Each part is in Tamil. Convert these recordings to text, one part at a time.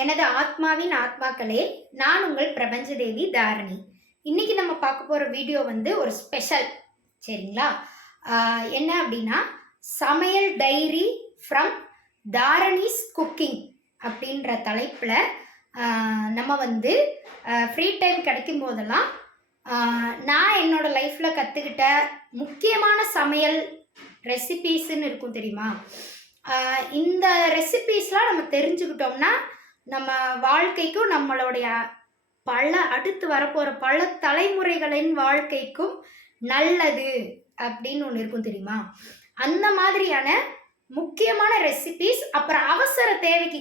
எனது ஆத்மாவின் ஆத்மாக்களே, நான் உங்கள் பிரபஞ்சதேவி தாரணி. இன்னைக்கு நம்ம பார்க்க போற வீடியோ வந்து ஒரு ஸ்பெஷல். சரிங்களா? என்ன அப்படின்னா, சமையல் டைரி ஃப்ரம் தாரணிஸ் குக்கிங் அப்படின்ற தலைப்பில் நம்ம வந்து ஃப்ரீ டைம் கிடைக்கும் போதெல்லாம் நான் என்னோட லைஃப்பில் கற்றுக்கிட்ட முக்கியமான சமையல் ரெசிபீஸ்ன்னு இருக்கும் தெரியுமா? இந்த ரெசிபீஸ்லாம் நம்ம தெரிஞ்சுக்கிட்டோம்னா நம்ம வாழ்க்கைக்கும் நம்மளுடைய அடுத்து வரப்போகிற பல தலைமுறைகளின் வாழ்க்கைக்கும் நல்லது அப்படின்னு ஒன்று இருக்கும் தெரியுமா? அந்த மாதிரியான முக்கியமான ரெசிபீஸ். அப்புறம் அவசர தேவைக்கு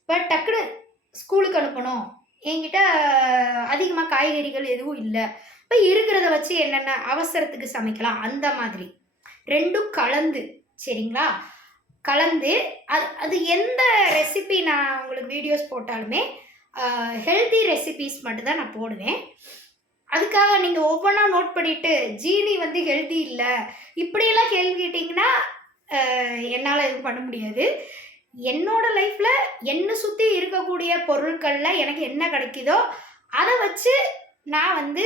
இப்போ டக்குன்னு ஸ்கூலுக்கு அனுப்பணும், என்கிட்ட அதிகமாக காய்கறிகள் எதுவும் இல்லை, இப்போ இருக்கிறத வச்சு என்னென்ன அவசரத்துக்கு சமைக்கலாம், அந்த மாதிரி ரெண்டும் கலந்து. சரிங்களா? கலந்து அது எந்த ரெசிபி நான் உங்களுக்கு வீடியோஸ் போட்டாலுமே ஹெல்தி ரெசிபீஸ் மட்டும்தான் நான் போடுவேன். அதுக்காக நீங்கள் ஒவ்வொன்றா நோட் பண்ணிவிட்டு ஜீனி வந்து ஹெல்தி இல்லை இப்படியெல்லாம் கேள்வி கேட்டிங்கன்னா என்னால் எதுவும் பண்ண முடியாது. என்னோடய லைஃப்பில் என்னை சுற்றி இருக்கக்கூடிய பொருட்களில் எனக்கு என்ன கிடைக்குதோ அதை வச்சு நான் வந்து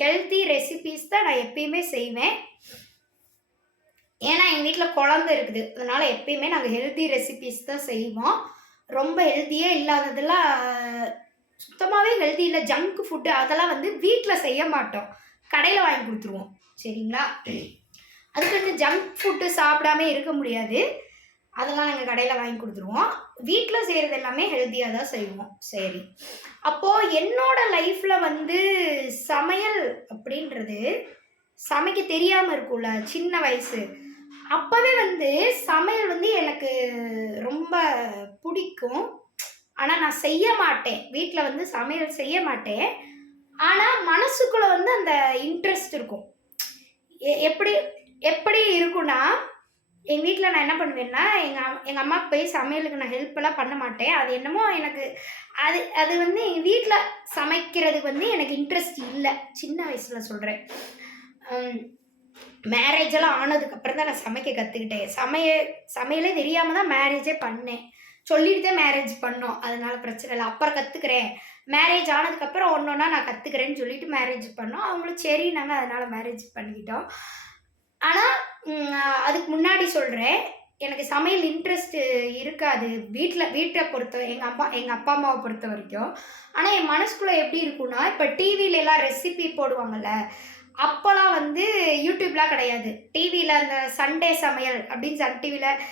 ஹெல்தி ரெசிபீஸ் தான் நான் எப்பயுமே செய்வேன். ஏன்னா எங்கள் வீட்டில் குழந்தை இருக்குது, அதனால் எப்பயுமே நாங்கள் ஹெல்தி ரெசிபீஸ் தான் செய்வோம். ரொம்ப ஹெல்த்தியே இல்லாததெல்லாம், சுத்தமாகவே ஹெல்தி இல்லை ஜங்க் ஃபுட்டு அதெல்லாம் வந்து வீட்டில் செய்ய மாட்டோம், கடையில் வாங்கி கொடுத்துருவோம். சரிங்களா? அதுக்கு வந்து ஜங்க் ஃபுட்டு சாப்பிடாம இருக்க முடியாது, அதெல்லாம் நாங்கள் கடையில் வாங்கி கொடுத்துருவோம். வீட்டில் செய்கிறது எல்லாமே ஹெல்த்தியாக தான் செய்வோம். சரி, அப்போது என்னோடய லைஃப்பில் வந்து சமையல் அப்படின்றது சமைக்க தெரியாமல் இருக்கும்ல சின்ன வயசு, அப்போவே வந்து சமையல் வந்து எனக்கு ரொம்ப பிடிக்கும். ஆனால் நான் செய்ய மாட்டேன், வீட்டில் வந்து சமையல் செய்ய மாட்டேன். ஆனால் மனசுக்குள்ளே வந்து அந்த இன்ட்ரெஸ்ட் இருக்கும். எப்படி எப்படி இருக்குன்னா, எங்கள் வீட்டில் நான் என்ன பண்ணுவேன்னா, எங்கள் அம்மாவுக்கு போய் சமையலுக்கு நான் ஹெல்ப்பெல்லாம் பண்ண மாட்டேன். அது என்னமோ எனக்கு அது வந்து எங்கள் வீட்டில் சமைக்கிறதுக்கு வந்து எனக்கு இன்ட்ரெஸ்ட் இல்லை, சின்ன வயசில் சொல்கிறேன். மேரேஜெல்லாம் ஆனதுக்கப்புறம் தான் நான் சமைக்க கற்றுக்கிட்டேன். சமையலே தெரியாமல் தான் மேரேஜே பண்ணேன். சொல்லிட்டு தான் மேரேஜ் பண்ணோம், அதனால் பிரச்சனை இல்லை, அப்புறம் கற்றுக்குறேன். மேரேஜ் ஆனதுக்கப்புறம் ஒன்று ஒன்றா நான் கற்றுக்குறேன்னு சொல்லிட்டு மேரேஜ் பண்ணோம். அவங்களும் சரி நாங்கள் அதனால் மேரேஜ் பண்ணிக்கிட்டோம். ஆனால் அதுக்கு முன்னாடி சொல்கிறேன், எனக்கு சமையல் இன்ட்ரெஸ்ட்டு இருக்காது வீட்டை பொறுத்த எங்கள் அப்பா அம்மாவை பொறுத்த வரைக்கும். ஆனால் என் மனசுக்குள்ளே எப்படி இருக்குன்னா, இப்போ டிவிலெலாம் ரெசிபி போடுவாங்கள்ல, அப்போலாம் வந்து யூடியூப்லாம் கிடையாது, டிவியில் அந்த சண்டே சமையல் அப்படின்னு சன் டிவியில்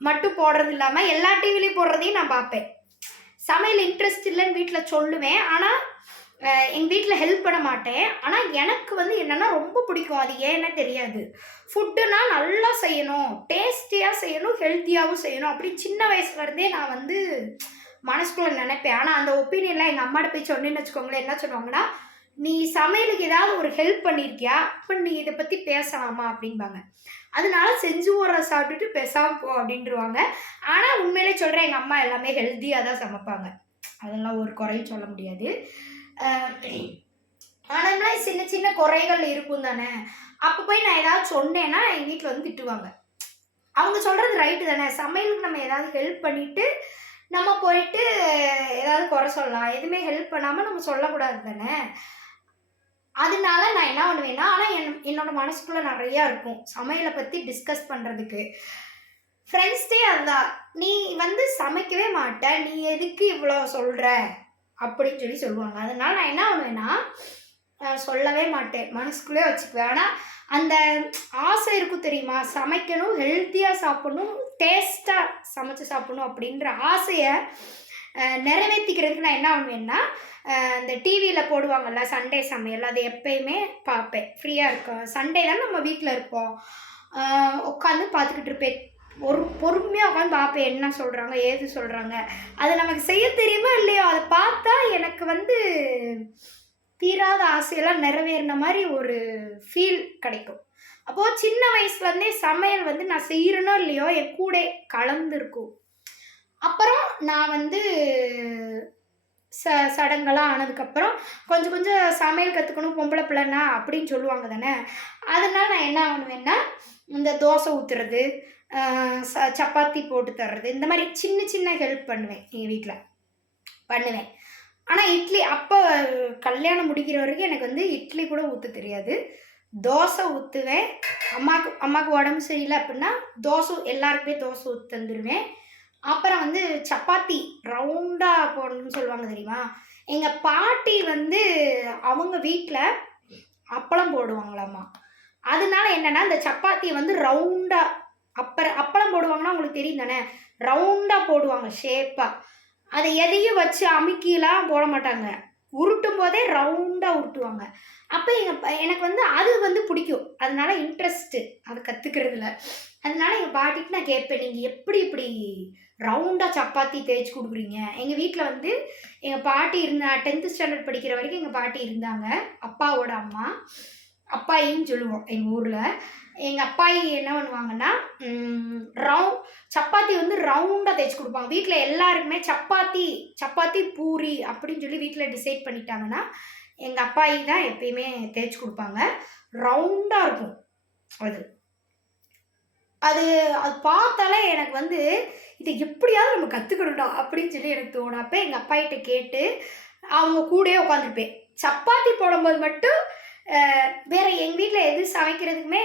மட்டும் போடுறது இல்லாமல் எல்லா டிவிலையும் போடுறதையும் நான் பார்ப்பேன். சமையல் இன்ட்ரெஸ்ட் இல்லைன்னு வீட்டில் சொல்லுவேன், ஆனால் எங்கள் வீட்டில் ஹெல்ப் பண்ண மாட்டேன். ஆனால் எனக்கு வந்து என்னென்னா ரொம்ப பிடிக்கும், அது ஏன்னு தெரியாது. ஃபுட்டுனா நல்லா செய்யணும், டேஸ்டியாக செய்யணும், ஹெல்த்தியாகவும் செய்யணும் அப்படி சின்ன வயசுலேருந்தே நான் வந்து மனசுக்குள்ளே நினைப்பேன். ஆனால் அந்த ஒப்பீனியன்லாம் எங்கள் அம்மாட்ட போய் சொன்னேன்னு வச்சுக்கோங்களேன், என்ன சொல்லுவாங்கன்னா, நீ சமையலுக்கு ஏதாவது ஒரு ஹெல்ப் பண்ணியிருக்கியா, அப்போ நீ இதை பற்றி பேசலாமா அப்படின்பாங்க. அதனால செஞ்சு போடுறத சாப்பிட்டுட்டு பேசாமல் போ அப்படின்ட்டுருவாங்க. ஆனால் உண்மையிலே சொல்கிறேன், எங்கள் அம்மா எல்லாமே ஹெல்த்தியாக தான் சமைப்பாங்க, அதெல்லாம் ஒரு குறையும் சொல்ல முடியாது. ஆனால் சின்ன சின்ன குறைகள் இருக்கும் தானே, அப்போ போய் நான் ஏதாவது சொன்னேன்னா எங்கள் வீட்டில் வந்து திட்டுவாங்க. அவங்க சொல்கிறது ரைட்டு தானே, சமையலுக்கு நம்ம ஏதாவது ஹெல்ப் பண்ணிவிட்டு நம்ம போயிட்டு ஏதாவது குறை சொல்லலாம், எதுவுமே ஹெல்ப் பண்ணாமல் நம்ம சொல்லக்கூடாது தானே. அதனால நான் என்ன பண்ணுவேன்னா, ஆனால் என்னோட மனசுக்குள்ளே நிறையா இருக்கும் சமையலை பற்றி டிஸ்கஸ் பண்ணுறதுக்கு. ஃப்ரெண்ட்ஸ்டே அதுதான், நீ வந்து சமைக்கவே மாட்ட, நீ எதுக்கு இவ்வளோ சொல்கிற அப்படின்னு சொல்லுவாங்க. அதனால் நான் என்ன பண்ணுவேன்னா, சொல்லவே மாட்டேன், மனசுக்குள்ளே வச்சுக்குவேன். ஆனால் அந்த ஆசை இருக்கும் தெரியுமா, சமைக்கணும், ஹெல்த்தியாக சாப்பிட்ணும், டேஸ்ட்டாக சமைச்சு சாப்பிட்ணும் அப்படின்ற ஆசையை நிறைவேற்றிக்கிறதுக்கு நான் என்ன பண்ணுவேன்னா, இந்த டிவியில் போடுவாங்கள்ல சண்டே சமையல், அது எப்பயுமே பார்ப்பேன். ஃப்ரீயாக இருக்கும் சண்டே தான் நம்ம வீட்டில் இருப்போம், உட்காந்து பார்த்துக்கிட்டு இருப்பேன். பொறுமையாக உட்காந்து பார்ப்பேன், என்ன சொல்கிறாங்க ஏது சொல்கிறாங்க. அது நமக்கு செய்ய தெரியுமோ இல்லையோ, அதை பார்த்தா எனக்கு வந்து தீராத ஆசையெல்லாம் நிறைவேறின மாதிரி ஒரு ஃபீல் கிடைக்கும். அப்போது சின்ன வயசுலேருந்தே சமையல் வந்து நான் செய்கிறேனோ இல்லையோ என் கூட கலந்துருக்கும். அப்புறம் நான் வந்து சடங்கெல்லாம் ஆனதுக்கப்புறம் கொஞ்சம் கொஞ்சம் சமையல் கற்றுக்கணும், பொம்பளை பிள்ளைனா அப்படின்னு சொல்லுவாங்க தானே. அதனால் நான் என்ன பண்ணுவேன்னா, இந்த தோசை ஊற்றுறது, சப்பாத்தி போட்டு தர்றது, இந்த மாதிரி சின்ன சின்ன ஹெல்ப் பண்ணுவேன் எங்கள் வீட்டில். பண்ணுவேன். ஆனால் இட்லி அப்போ கல்யாணம் முடிக்கிற வரைக்கும் எனக்கு வந்து இட்லி கூட ஊற்ற தெரியாது. தோசை ஊற்றுவேன். அம்மாவுக்கு உடம்பு சரியில்லை அப்படின்னா தோசை எல்லாருக்குமே தோசை ஊற்றி தந்துடுவேன். அப்புறம் வந்து சப்பாத்தி ரவுண்டாக போடணும்னு சொல்லுவாங்க தெரியுமா? எங்கள் பாட்டி வந்து அவங்க வீட்டில் அப்பளம் போடுவாங்களாம்மா. அதனால என்னென்னா இந்த சப்பாத்தியை வந்து ரவுண்டாக அப்பளம் போடுவாங்கன்னா உங்களுக்கு தெரியும் தானே, ரவுண்டாக போடுவாங்க ஷேப்பாக. அதை எதையும் வச்சு அமுக்கிலாம் போட மாட்டாங்க, உருட்டும் போதே ரவுண்டாக உருட்டுவாங்க. அப்போ எனக்கு வந்து அது வந்து பிடிக்கும், அதனால இன்ட்ரெஸ்ட்டு அதை கற்றுக்கிறதுல. அதனால எங்கள் பாட்டிக்கு நான் கேட்பேன், நீங்கள் எப்படி இப்படி ரவுண்டாக சப்பாத்தி தேய்ச்சி கொடுக்குறீங்க? எங்கள் வீட்டில் வந்து எங்கள் பாட்டி இருந்தா 10th ஸ்டாண்டர்ட் படிக்கிற வரைக்கும் எங்கள் பாட்டி இருந்தாங்க, அப்பாவோட அம்மா. அப்பாயின்னு சொல்லுவோம் எங்கள் ஊரில். எங்கள் அப்பாயி என்ன பண்ணுவாங்கன்னா சப்பாத்தி வந்து ரவுண்டாக தேய்ச்சி கொடுப்பாங்க. வீட்டில் எல்லாருக்குமே சப்பாத்தி பூரி அப்படின்னு சொல்லி வீட்டில் டிசைட் பண்ணிட்டாங்கன்னா எங்கள் அப்பாயி தான் எப்பயுமே தேய்ச்சி கொடுப்பாங்க. ரவுண்டாக இருக்கும் அது. அது அது பார்த்தாலே எனக்கு வந்து இதை எப்படியாவது நம்ம கற்றுக்கணும்டா அப்படின்னு சொல்லி எனக்கு தோணும். அப்போ எங்கள் அப்பாயிட்ட கேட்டு அவங்க கூடயே உட்காந்துருப்பேன். சப்பாத்தி போடும்போது மட்டும் வேறு எங்கள் வீட்டில் எது சமைக்கிறதுக்குமே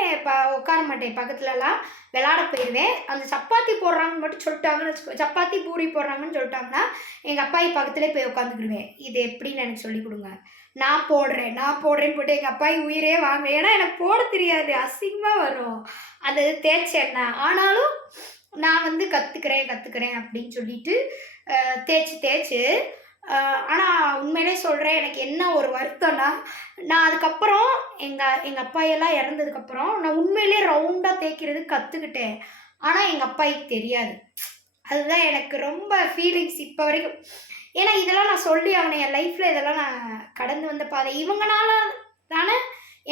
உட்கார மாட்டேன், பக்கத்துலலாம் விளாட போயிடுவேன். அந்த சப்பாத்தி போடுறாங்கன்னு மட்டும் சொல்லிட்டாங்கன்னு வச்சுக்கோ, சப்பாத்தி பூரி போடுறாங்கன்னு சொல்லிட்டாங்கன்னா எங்கள் அப்பாயி பக்கத்துலேயே போய் உட்காந்துக்கிடுவேன். இது எப்படின்னு எனக்கு சொல்லி கொடுங்க, நான் போடுறேன்னு போட்டு எங்கள் அப்பாயி உயிரே வாங்க. ஏன்னா எனக்கு போட தெரியாது, அசிங்கமாக வரும் அது தேய்ச்சேன்னா. ஆனாலும் நான் வந்து கற்றுக்கிறேன் அப்படின்னு சொல்லிட்டு தேய்ச்சி ஆனால் உண்மையிலே சொல்கிறேன், எனக்கு என்ன ஒரு வருத்தம்னா, நான் அதுக்கப்புறம் எங்கள் அப்பாயெல்லாம் இறந்ததுக்கப்புறம் நான் உண்மையிலே ரவுண்டாக தேய்க்கிறது கற்றுக்கிட்டேன். ஆனால் எங்கள் அப்பாய்க்கு தெரியாது. அதுதான் எனக்கு ரொம்ப ஃபீலிங்ஸ் இப்போ வரைக்கும். ஏன்னா இதெல்லாம் நான் சொல்லி அவனை என் லைஃப்பில் இதெல்லாம் நான் கடந்து வந்த பாதை. இவங்கனால தானே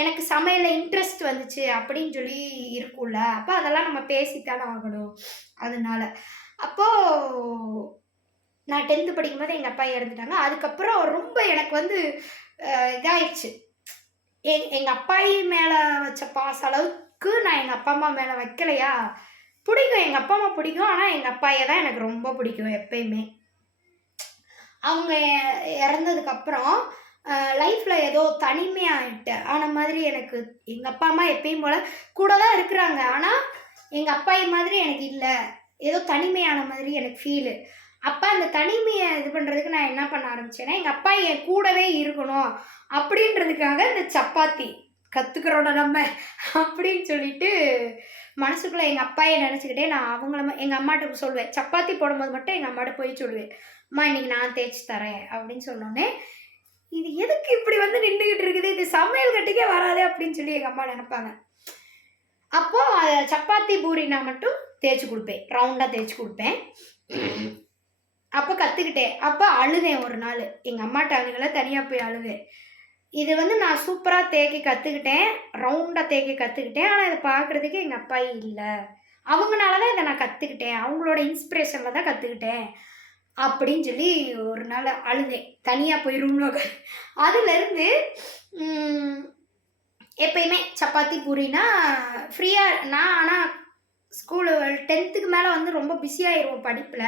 எனக்கு சமையலில் இன்ட்ரெஸ்ட் வந்துச்சு அப்படின்னு சொல்லி இருக்கும்ல. அப்போ அதெல்லாம் நம்ம பேசித்தானே ஆகணும். அதனால அப்போது நான் 10th படிக்கும்போது எங்கள் அப்பா இறந்துட்டாங்க. அதுக்கப்புறம் ரொம்ப எனக்கு வந்து இதாகிடுச்சு. எங்கள் அப்பாயி மேலே வச்ச பாச அளவுக்கு நான் எங்கள் அப்பா அம்மா மேலே வைக்கலையா. பிடிக்கும், எங்கள் அப்பா அம்மா பிடிக்கும். ஆனால் எங்கள் அப்பாயை தான் எனக்கு ரொம்ப பிடிக்கும் எப்பயுமே. அவங்க இறந்ததுக்கப்புறம் லைஃப்பில் ஏதோ ஆன மாதிரி எனக்கு எங்கள் அப்பா அம்மா எப்பயும் போல் கூட தான் இருக்கிறாங்க. ஆனால் எங்கள் அப்பாயி மாதிரி எனக்கு இல்லை, ஏதோ தனிமையான மாதிரி எனக்கு ஃபீலு. அப்போ அந்த தனிமையை இது பண்ணுறதுக்கு நான் என்ன பண்ண ஆரம்பித்தேன்னா, எங்கள் அப்பா என் கூடவே இருக்கணும் அப்படின்றதுக்காக இந்த சப்பாத்தி கற்றுக்கிறோட நம்ம அப்படின்னு சொல்லிட்டு மனசுக்குள்ளே எங்கள் அப்பாயை நினச்சிக்கிட்டே நான் எங்கள் அம்மாட்ட சொல்லுவேன். சப்பாத்தி போடும்போது மட்டும் எங்கள் அம்மாட்ட போய் சொல்லுவேன், அம்மா இன்றைக்கி நான் தேய்ச்சி தரேன் அப்படின்னு சொன்னோன்னே, இது எதுக்கு இப்படி வந்து நின்றுக்கிட்டு இருக்குது, இது சமையல் கட்டுக்கே வராது அப்படின்னு சொல்லி எங்கள் அம்மா நினைப்பாங்க. அப்போது சப்பாத்தி பூரினா மட்டும் தேய்ச்சி கொடுப்பேன், ரவுண்டாக தேய்ச்சி கொடுப்பேன். அப்போ கற்றுக்கிட்டேன். அப்போ அழுதேன் ஒரு நாள், எங்கள் அம்மாட்ட அதுங்களை தனியாக போய் அழுதேன். இது வந்து நான் சூப்பராக தேய்க்க கற்றுக்கிட்டேன், ரவுண்டாக தேய்க்க கற்றுக்கிட்டேன். ஆனால் இதை பார்க்குறதுக்கு எங்கள் அப்பாயி இல்லை, அவங்களால தான் இதை நான் கற்றுக்கிட்டேன், அவங்களோட இன்ஸ்பிரேஷனில் தான் கற்றுக்கிட்டேன் அப்படின்னு சொல்லி ஒரு நாள் அழுதேன், தனியாக போய் ரூமில். அதுலேருந்து எப்பயுமே சப்பாத்தி பூரினா ஃப்ரீயாக நான். ஆனால் ஸ்கூலு 10th மேலே வந்து ரொம்ப பிஸியாகிடுவோம் படிப்பில்.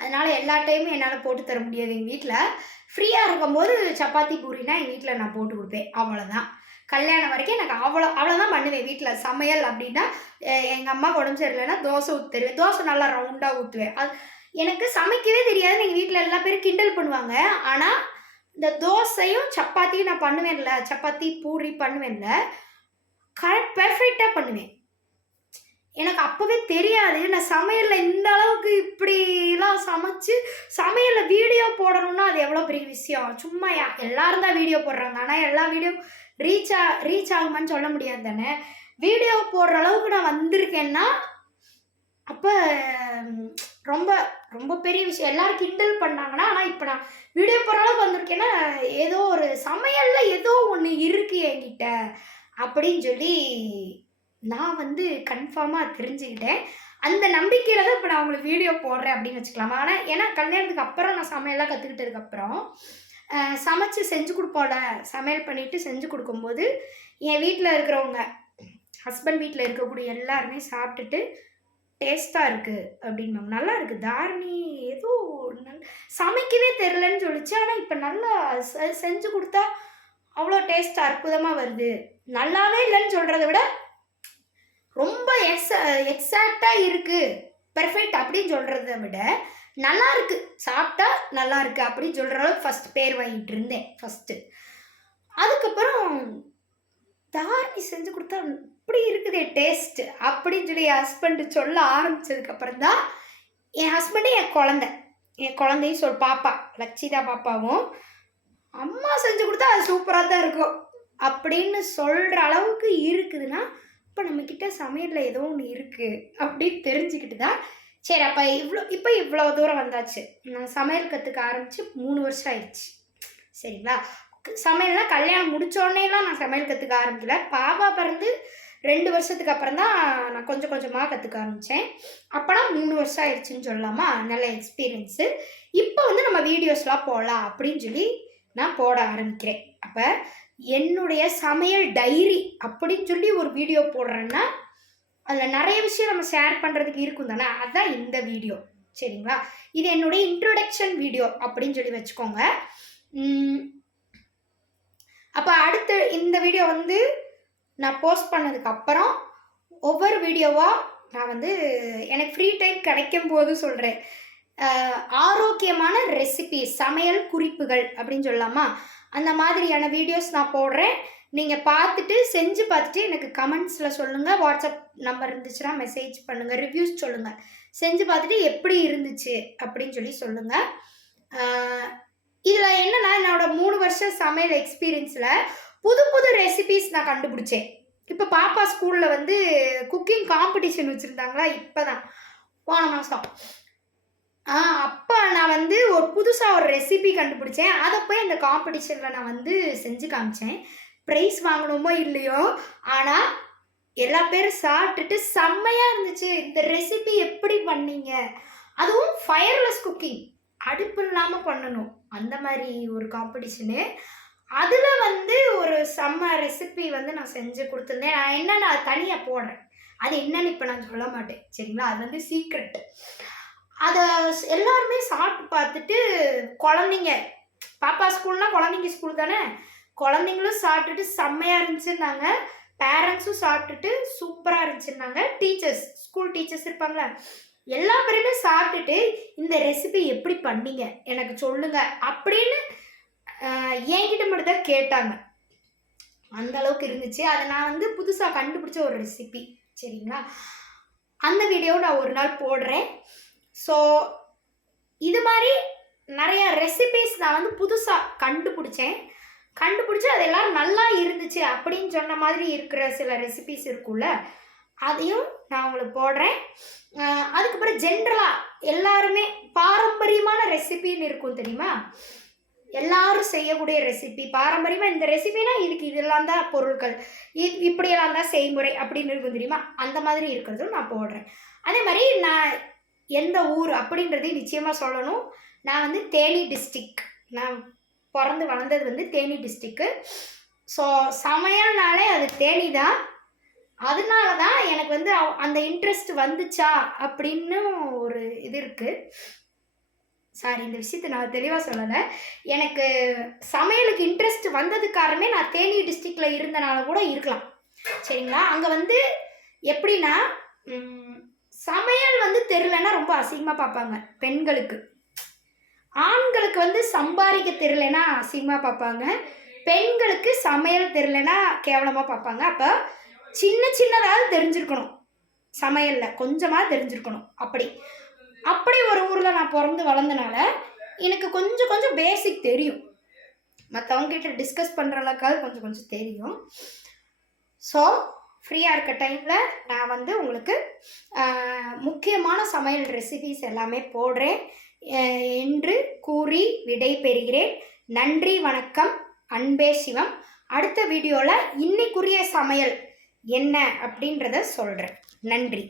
அதனால் எல்லா டைமும் என்னால் போட்டு தர முடியாது. எங்கள் வீட்டில் ஃப்ரீயாக இருக்கும்போது சப்பாத்தி பூரினா எங்கள் வீட்டில் நான் போட்டு கொடுப்பேன், அவ்வளோதான். கல்யாணம் வரைக்கும் எனக்கு அவ்வளோதான் பண்ணுவேன் வீட்டில். சமையல் அப்படின்னா எங்கள் அம்மாவுக்கு உடம்பு சரியில்லைன்னா தோசை ஊற்றி தருவேன், தோசை நல்லா ரவுண்டாக ஊற்றுவேன். அது எனக்கு சமைக்கவே தெரியாது, எங்கள் வீட்டில் எல்லா பேரும் கிண்டல் பண்ணுவாங்க. ஆனால் இந்த தோசையும் சப்பாத்தியும் நான் பண்ணுவேன்ல, சப்பாத்தி பூரி பண்ணுவேன்ல, பெர்ஃபெக்டாக பண்ணுவேன். எனக்கு அப்போவே தெரியாது நான் சமையலில் இந்த அளவுக்கு இப்படிலாம் சமைச்சு சமையலில் வீடியோ போடணும்னா அது எவ்வளோ பெரிய விஷயம். சும்மா எல்லாரும் தான் வீடியோ போடுறாங்க, ஆனால் எல்லா வீடியோ ரீச் ஆகுமான்னு சொல்ல முடியாது தானே. வீடியோ போடுற அளவுக்கு நான் வந்திருக்கேன்னா அப்போ ரொம்ப ரொம்ப பெரிய விஷயம். எல்லோரும் கிண்டல் பண்ணாங்கன்னா, ஆனால் இப்போ நான் வீடியோ போடுற அளவுக்கு வந்திருக்கேன்னா ஏதோ ஒரு சமையலில் ஏதோ ஒன்று இருக்குது என்கிட்ட அப்படின்னு சொல்லி நான் வந்து கன்ஃபார்மாக தெரிஞ்சுக்கிட்டேன். அந்த நம்பிக்கையில் தான் இப்போ நான் உங்களுக்கு வீடியோ போடுறேன் அப்படின்னு வச்சுக்கலாமா. ஆனால் ஏன்னா கல்யாணத்துக்கு அப்புறம் நான் சமையல்லாம் கற்றுக்கிட்டதுக்கப்புறம் சமைச்சு செஞ்சு கொடுப்போம்ல, சமையல் பண்ணிவிட்டு செஞ்சு கொடுக்கும்போது என் வீட்டில் இருக்கிறவங்க, ஹஸ்பண்ட் வீட்டில் இருக்கக்கூடிய எல்லாருமே சாப்பிட்டுட்டு டேஸ்ட்டாக இருக்குது அப்படின்பாங்க. நல்லா இருக்குது தாரணி ஏதோ சமைக்கவே தெரிலன்னு சொல்லிச்சு. ஆனால் இப்போ நல்லா செஞ்சு கொடுத்தா அவ்வளோ டேஸ்ட் அற்புதமாக வருது. நல்லாவே இல்லைன்னு சொல்கிறத விட ரொம்ப எக்ஸாக்டாக இருக்குது பெர்ஃபெக்ட் அப்படின்னு சொல்கிறத விட நல்லா இருக்குது, சாப்பிட்டா நல்லா இருக்குது அப்படின்னு சொல்கிற அளவுக்கு ஃபஸ்ட் பேர் வாங்கிட்டு இருந்தேன் ஃபஸ்ட்டு. அதுக்கப்புறம் தாரணி செஞ்சு கொடுத்தா இப்படி இருக்குதே டேஸ்ட்டு அப்படின்னு சொல்லி என் ஹஸ்பண்டு சொல்ல ஆரம்பித்ததுக்கப்புறம் தான் என் ஹஸ்பண்டே என் குழந்தையும் பாப்பா லட்சிதா பாப்பாவும் அம்மா செஞ்சு கொடுத்தா அது சூப்பராக தான் இருக்கும் அப்படின்னு சொல்கிற அளவுக்கு இருக்குதுன்னா இப்போ நம்மக்கிட்ட சமையலில் ஏதோ ஒன்று இருக்குது அப்படின்னு தெரிஞ்சுக்கிட்டு தான் சரி அப்போ இப்போ இவ்வளோ தூரம் வந்தாச்சு. நான் சமையல் கற்றுக்க ஆரம்பித்து 3 வருஷம் ஆயிடுச்சு. சரிங்களா, சமையல்லாம் கல்யாணம் முடித்தோடனேலாம் நான் சமையல் கற்றுக்க ஆரம்பிக்கல. பாப்பா பிறந்து 2 வருஷத்துக்கு அப்புறம் தான் நான் கொஞ்சம் கொஞ்சமாக கற்றுக்க ஆரம்பித்தேன். அப்போனா 3 வருஷம் ஆயிடுச்சுன்னு சொல்லலாமா. நல்ல எக்ஸ்பீரியன்ஸு. இப்போ வந்து நம்ம வீடியோஸ்லாம் போடலாம் அப்படின்னு சொல்லி நான் போட ஆரம்பிக்கிறேன். அப்போ என்னுடைய சமையல் டைரி அப்படின்னு சொல்லி ஒரு வீடியோ போடுறேன்னா அதில் நிறைய விஷயம் நம்ம ஷேர் பண்ணுறதுக்கு இருக்கும் தானே, அதுதான் இந்த வீடியோ. சரிங்களா, இது என்னுடைய இன்ட்ரோடக்ஷன் வீடியோ அப்படின்னு சொல்லி வச்சுக்கோங்க. அப்போ அடுத்து இந்த வீடியோ வந்து நான் போஸ்ட் பண்ணதுக்கப்புறம் ஒவ்வொரு வீடியோவாக நான் வந்து எனக்கு ஃப்ரீ டைம் கிடைக்கும் போது சொல்கிறேன். ஆரோக்கியமான ரெசிபி சமையல் குறிப்புகள் அப்படின்னு சொல்லலாமா, அந்த மாதிரியான வீடியோஸ் நான் போடுறேன். நீங்கள் பார்த்துட்டு செஞ்சு பார்த்துட்டு எனக்கு கமெண்ட்ஸில் சொல்லுங்கள். வாட்ஸ்அப் நம்பர் இருந்துச்சுன்னா மெசேஜ் பண்ணுங்கள், ரிவ்யூஸ் சொல்லுங்கள். செஞ்சு பார்த்துட்டு எப்படி இருந்துச்சு அப்படின்னு சொல்லி சொல்லுங்கள். இதில் என்னென்னா என்னோடய 3 வருஷம் சமையல் எக்ஸ்பீரியன்ஸில் புது புது ரெசிபீஸ் நான் கண்டுபிடிச்சேன். இப்போ பாப்பா ஸ்கூலில் வந்து குக்கிங் காம்படிஷன் வச்சுருந்தாங்களா, இப்போ தான் போன மாதம். அப்போ நான் வந்து ஒரு புதுசாக ஒரு ரெசிபி கண்டுபிடிச்சேன். அதை போய் அந்த காம்படிஷனில் நான் வந்து செஞ்சு காமிச்சேன். ப்ரைஸ் வாங்கணுமோ இல்லையோ, ஆனால் எல்லா பேரும் சாப்பிட்டுட்டு செம்மையாக இருந்துச்சு, இந்த ரெசிபி எப்படி பண்ணீங்க, அதுவும் ஃபயர்லெஸ் குக்கிங், அடுப்பு இல்லாமல் பண்ணணும், அந்த மாதிரி ஒரு காம்படிஷனு. அதில் வந்து ஒரு செம்ம ரெசிபி வந்து நான் செஞ்சு கொடுத்துருந்தேன். நான் என்னென்ன தனியாக போடுறேன், அது என்னன்னு இப்போ நான் சொல்ல மாட்டேன். சரிங்களா, அது வந்து சீக்ரெட். அதை எல்லாருமே சாப்பிட்டு பார்த்துட்டு குழந்தைங்க, பாப்பா ஸ்கூல்னால் குழந்தைங்க ஸ்கூல் தானே, குழந்தைங்களும் சாப்பிட்டுட்டு செம்மையாக இருந்துச்சுன்னாங்க. பேரண்ட்ஸும் சாப்பிட்டுட்டு சூப்பராக இருந்துச்சுன்னாங்க. டீச்சர்ஸ், ஸ்கூல் டீச்சர்ஸ் இருப்பாங்களா, எல்லா பேருமே சாப்பிட்டுட்டு இந்த ரெசிபி எப்படி பண்ணீங்க எனக்கு சொல்லுங்கள் அப்படின்னு என்கிட்ட மட்டும் தான் கேட்டாங்க. அந்த அளவுக்கு இருந்துச்சு. அதை நான் வந்து புதுசாக கண்டுபிடிச்ச ஒரு ரெசிபி. சரிங்களா, அந்த வீடியோவை நான் ஒரு நாள் போடுறேன். ஸோ இது மாதிரி நிறையா ரெசிபீஸ் நான் வந்து புதுசாக கண்டுபிடிச்சி அதெல்லாம் நல்லா இருந்துச்சு அப்படின்னு சொன்ன மாதிரி இருக்கிற சில ரெசிபீஸ் இருக்குல்ல, அதையும் நான் உங்களுக்கு போடுறேன். அதுக்கப்புறம் ஜென்ரலாக எல்லாருமே பாரம்பரியமான ரெசிபின்னு இருக்கும் தெரியுமா, எல்லாரும் செய்யக்கூடிய ரெசிபி பாரம்பரியமாக. இந்த ரெசிபினா இதுக்கு இதெல்லாம் தான் பொருட்கள், இப்படியெல்லாம் தான் செய்முறை அப்படின்னு இருக்கும் தெரியுமா, அந்த மாதிரி இருக்கிறதும் நான் போடுறேன். அதே மாதிரி நான் எந்த ஊர் அப்படின்றதையும் நிச்சயமாக சொல்லணும். நான் வந்து தேனி டிஸ்ட்ரிக், நான் பிறந்து வளர்ந்தது வந்து தேனி டிஸ்ட்ரிக்கு. ஸோ சமையல்னாலே அது தேனி தான். அதனால தான் எனக்கு வந்து அந்த இன்ட்ரெஸ்ட் வந்துச்சா அப்படின்னு ஒரு இது இருக்குது. சாரி, இந்த விஷயத்தை நான் தெளிவாக சொல்லலை. எனக்கு சமையலுக்கு இன்ட்ரெஸ்ட் வந்ததுக்கு காரணமே நான் தேனி டிஸ்ட்ரிக்டில் இருந்தனால கூட இருக்கலாம். சரிங்களா, அங்கே வந்து எப்படின்னா சமையல் வந்து தெரிலன்னா ரொம்ப அசிங்கமாக பார்ப்பாங்க பெண்களுக்கு. ஆண்களுக்கு வந்து சம்பாதிக்க தெரிலனா அசிங்கமாக பார்ப்பாங்க, பெண்களுக்கு சமையல் தெரிலனா கேவலமாக பார்ப்பாங்க. அப்போ சின்னதாவது தெரிஞ்சிருக்கணும், சமையலில் கொஞ்சமாக தெரிஞ்சிருக்கணும். அப்படி ஒரு ஊரில் நான் பிறந்து வளர்ந்தனால எனக்கு கொஞ்சம் பேசிக் தெரியும். மற்றவங்ககிட்ட டிஸ்கஸ் பண்ணுற அளவுக்காவது கொஞ்சம் தெரியும். ஸோ ஃப்ரீயாக இருக்க டைமில் நான் வந்து உங்களுக்கு முக்கியமான சமையல் ரெசிபிஸ் எல்லாமே போடுறேன் என்று கூறி விடை பெறுகிறேன். நன்றி, வணக்கம். அன்பே சிவம். அடுத்த வீடியோவில் இன்னைக்குரிய சமையல் என்ன அப்படின்றத சொல்கிறேன். நன்றி.